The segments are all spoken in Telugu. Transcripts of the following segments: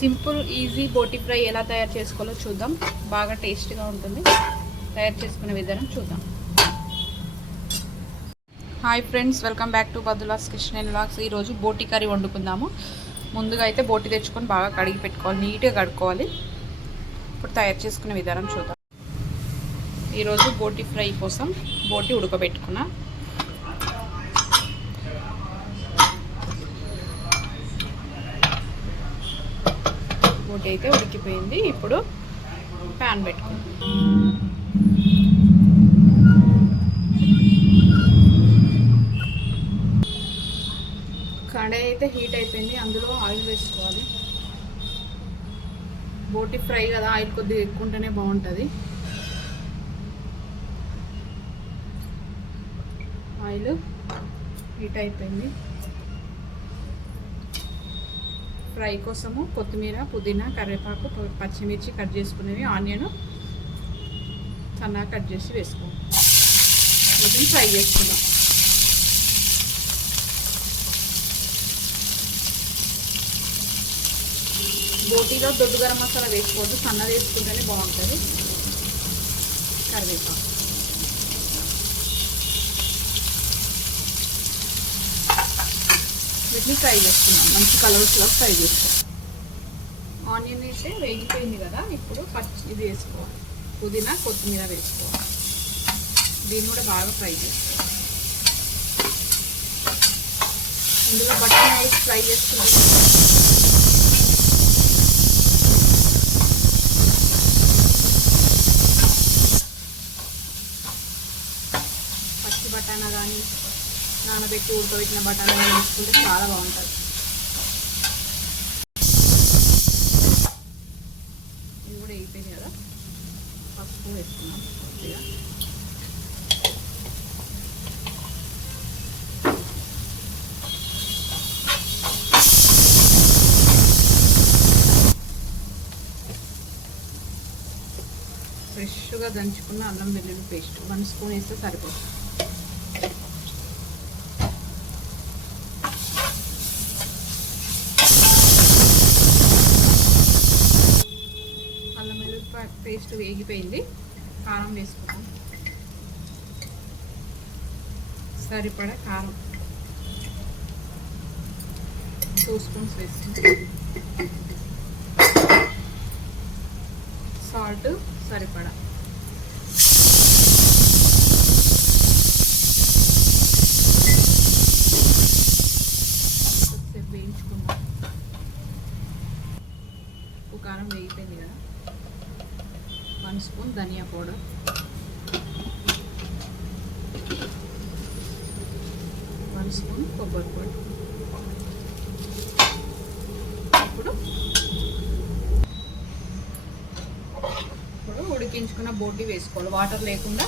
సింపుల్ ఈజీ బోటి ఫ్రై ఎలా తయారు చేసుకోవాలో చూద్దాం. బాగా టేస్ట్గా ఉంటుంది. తయారు చేసుకునే విధానం చూద్దాం. Hi friends welcome back to బదులాస్ kitchen vlogs. ఈరోజు బోటి కర్రీ వండుకుందాము. ముందుగా అయితే బోటి తెచ్చుకొని బాగా కడిగి పెట్టుకోవాలి. నీట్గా కడుక్కోవాలి. ఇప్పుడు తయారు చేసుకునే విధానం చూద్దాం. ఈరోజు బోటి ఫ్రై కోసం బోటి ఉడకబెట్టుకున్నా. బోటి అయితే ఉడికిపోయింది. ఇప్పుడు ప్యాన్ పెట్టుకో కడాయి అయితే హీట్ అయిపోయింది. అందులో ఆయిల్ వేసుకోవాలి. బోటి ఫ్రై కదా ఆయిల్ కొద్దిగా ఎక్కువ ఉంటేనే బాగుంటుంది. ఆయిల్ హీట్ అయిపోయింది. ఫ్రై కోసము కొత్తిమీర పుదీనా కరివేపాకు పచ్చిమిర్చి కట్ చేసుకునేవి ఆనియన్ సన్నగా కట్ చేసి వేసుకోవాలి వీటిని ఫ్రై చేసుకుందాం. బోటీలో దొడ్డు గరం మసాలా వేసుకోవద్దు సన్నది వేసుకుంటేనే బాగుంటుంది. కరివేపాకు. వీటిని ఫ్రై చేసుకున్నాం మంచి కలర్స్లో ఫ్రై చేస్తాం ఆనియన్ అయితే వేగిపోయింది కదా ఇప్పుడు పచ్చి ఇది వేసుకోవాలి. పుదీనా కొత్తిమీర వేసుకోవాలి. దీన్ని కూడా బాగా ఫ్రై చేసుకోవాలి ఇందులో బటర్ నైస్ ఫ్రై చేసుకుంటే పచ్చి బఠానా కానీ నానబెట్టి ఉడకబెట్టిన బఠానా కానీ వేసుకుంటే చాలా బాగుంటుంది. ఇది కూడా అయిపోయింది కదా. పప్పు వేసుకున్నాం కొద్దిగా. ఫ్రెష్గా దంచుకున్న అల్లం వెల్లుల్లి పేస్ట్. వన్ స్పూన్ వేస్తే సరిపోతుంది. పేస్ట్ వేగిపోయింది. కారం వేసుకుందాం. సరిపడా కారం. టూ స్పూన్స్ వేసుకుంటాం సాల్ట్ సరిపడా. కొద్దిసేపు వేయించుకుందాం. ఉప్పు కారం వేగిపోయింది కదా. వన్ స్పూన్ ధనియా పౌడర్. వన్ స్పూన్ కొబ్బరి పొడి. ఇప్పుడు ఇప్పుడు ఉడికించుకున్న బోటి వేసుకోవాలి. వాటర్ లేకుండా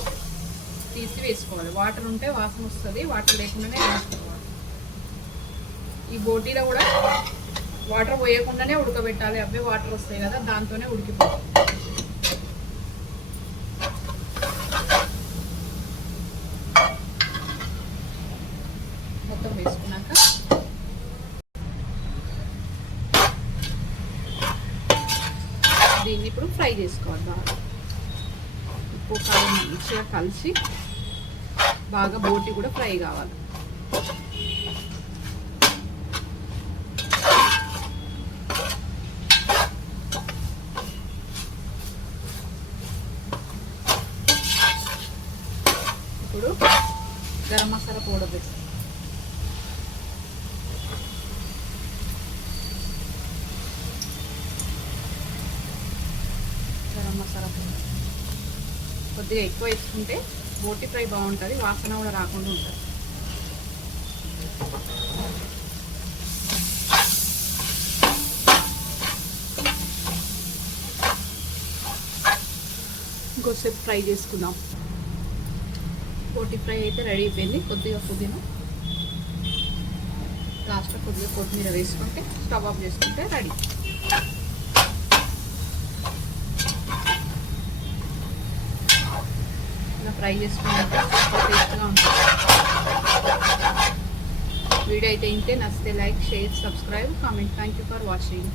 తీసి వేసుకోవాలి వాటర్ ఉంటే వాసన వస్తుంది వాటర్ లేకుండానే వేసుకోవాలి ఈ బోటీలో కూడా వాటర్ పోయకుండానే ఉడకబెట్టాలి. అవే వాటర్ వస్తాయి కదా దాంతోనే ఉడికిపోతుంది మొత్తం వేసుకున్నాక దీన్ని ఇప్పుడు ఫ్రై చేసుకోవాలి బాగా. ఉప్పు కారం మంచిగా కలిసి బాగా బోటి కూడా ఫ్రై కావాలి. ఇప్పుడు గరం మసాలా పౌడర్ వేస్తాం గరం మసాలా పౌడర్ కొద్దిగా ఎక్కువ వేసుకుంటే బోటి ఫ్రై బాగుంటుంది వాసన కూడా రాకుండా ఉంటుంది. ఇంకోసేపు ఫ్రై చేసుకుందాం. బోటి ఫ్రై అయితే రెడీ అయిపోయింది కొద్దిగా పుదీనా. లాస్ట్లో కొద్దిగా కొత్తిమీర వేసుకుంటే స్టవ్ ఆఫ్ చేసుకుంటే రెడీ. ఫ్రై చేసుకుంటే టేస్ట్గా ఉంటుంది. వీడియో అయితే ఇంతే. నచ్చితే like share subscribe. Comment. Thank you for watching.